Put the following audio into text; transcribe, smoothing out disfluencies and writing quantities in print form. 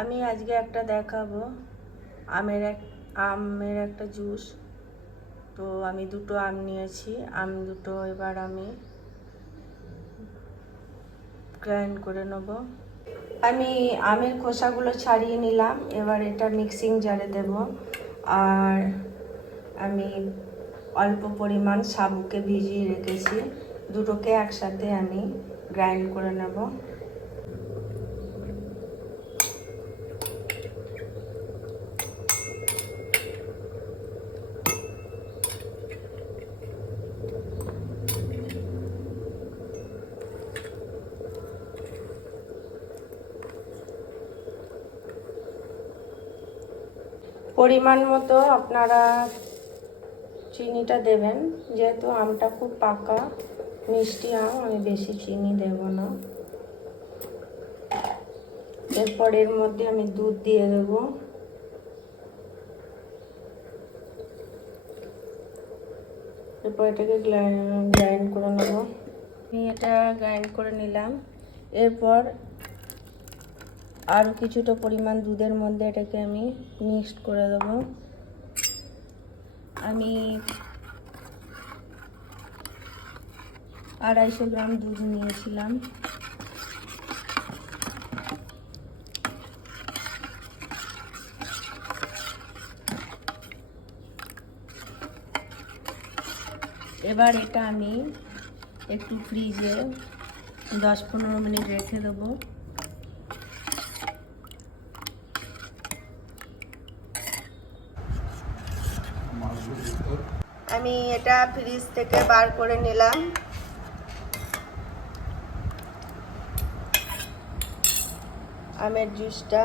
আমি আজকে একটা দেখাবো আমের একটা জুস। তো আমি দুটো আম নিয়েছি, আম দুটো এবার আমি গ্রাইন্ড করে নেব। আমি আমের খোসাগুলো ছাড়িয়ে নিলাম, এবার এটা মিক্সিং জারে দেব। আর আমি অল্প পরিমাণ সাবুকে ভিজিয়ে রেখেছি, দুটোকে একসাথে আমি গ্রাইন্ড করে নেব। পরিমাণ মতো আপনারা চিনিটা দেবেন, যেহেতু আমটা খুব পাকা মিষ্টি আম, আমি বেশি চিনি দেব না। এরপর এর মধ্যে আমি দুধ দিয়ে দেব। এরপর এটাকে গ্রাইন্ড করে নেব। আমি এটা গ্রাইন্ড করে নিলাম। এরপর আরও কিছুটা পরিমাণ দুধের মধ্যে এটাকে আমি মিক্সড করে দেব। আমি 250 গ্রাম দুধ নিয়েছিলাম। এবার এটা আমি একটু ফ্রিজে 10-15 মিনিট রেখে দেবো। আমি এটা ফ্রিজ থেকে বার করে নিলাম। আমের জুসটা